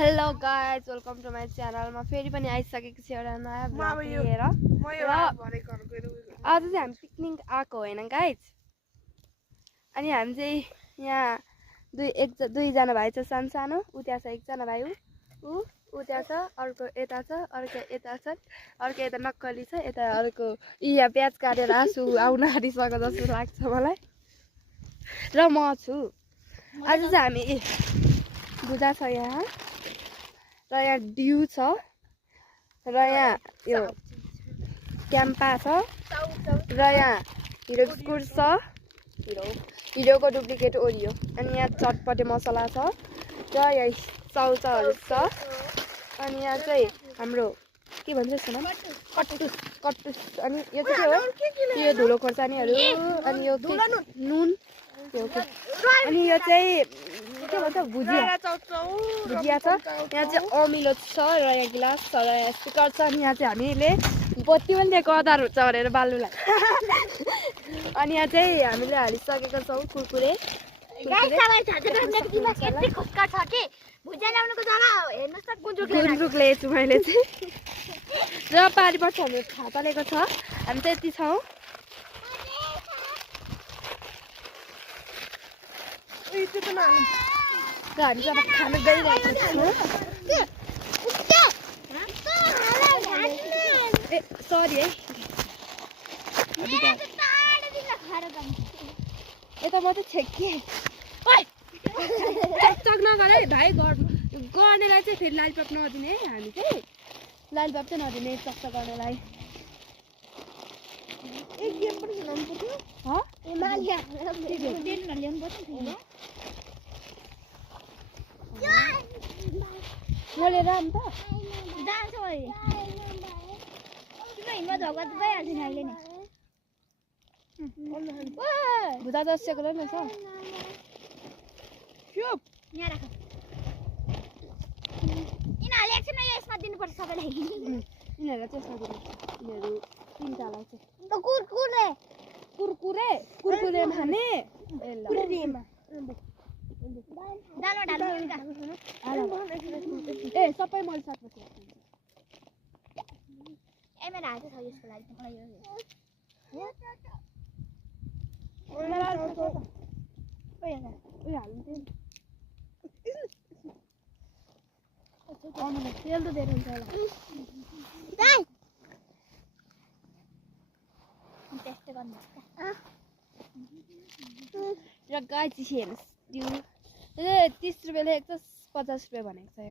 Hello guys, welcome to my च्यानलमा फेरि पनि आइसकेको छ एउटा नयाँ भ्लग लिएर। आज चाहिँ हामी पिकनिक आएको होइन गाइज। अनि हामी चाहिँ यहाँ दुईजना भाइ छ, सानो सानो। ऊ त्यहाँ छ एकजना भाइ, ऊ त्यहाँ छ, अर्को यता छ, अर्को यता छ, अर्को यता नक्कली छ, यता अर्को यहाँ प्याज काटेर आँसु आउन आँटिसक्यो जस्तो लाग्छ मलाई। र म छु। आज चाहिँ हामी बुझा छ यहाँ, र यहाँ डिउ छ, र यहाँ यो क्याम्पा छ, र यहाँ हिरो बिस्कुट छ, हिरोको डुप्लिकेट ओरियो। अनि यहाँ चटपटे मसला छ, र यहाँ चाउचाउहरू छ। अनि यहाँ चाहिँ हाम्रो के भन्छ यसमा कट्टुस कट्टुस। अनि यो चाहिँ के हो? यो धुलो खोर्सानीहरू, अनि यो नुन, अनि यो चाहिँ के भन्छ भुजिया छ। यहाँ चाहिँ अमिलो छ, र यहाँ गिलास छ, र यहाँ स्पिकर छ। अनि यहाँ चाहिँ हामीले बत्ती पनि दिएको अधार हुन्छ भनेर बाल्नुलाई। अनि यहाँ चाहिँ हामीले हालिसकेको छौँ कुरकुरे। गुन्द्रुक ल्याएछु मैले चाहिँ, र पारिबाट हाम्रो छाता लिएको छ। हामी चाहिँ यति छौँ। हामी जब खाना गइरहेको छौँ। ए सरी है, यता मात्रै छेक्के चकचक नगर है भाइ। गर्नेलाई चाहिँ फेरि लालपाप नदिने है। हामी चाहिँ लालपाप चाहिँ नदिने चकचक गर्नेलाई। एक गेम पनि खेलाउनु पर्यो। मैले राम त भुजा दसेको रहेछ। यिनीहरूलाई त्यसमा दिनुपर्छ सबैलाई। यिनीहरूलाई त्यसमा दिनु। यिनीहरू तिनटालाई चाहिँ कुरकुरे खाने। ए सबै मैले साथमा छ। मेरो हात छ यसको लागि मलाई यो तेल त धेरै हुन्छ होला। र गाई चाहिँ हेर्नुहोस्, 30 रुपियाँले 150 रुपियाँ भनेको छ।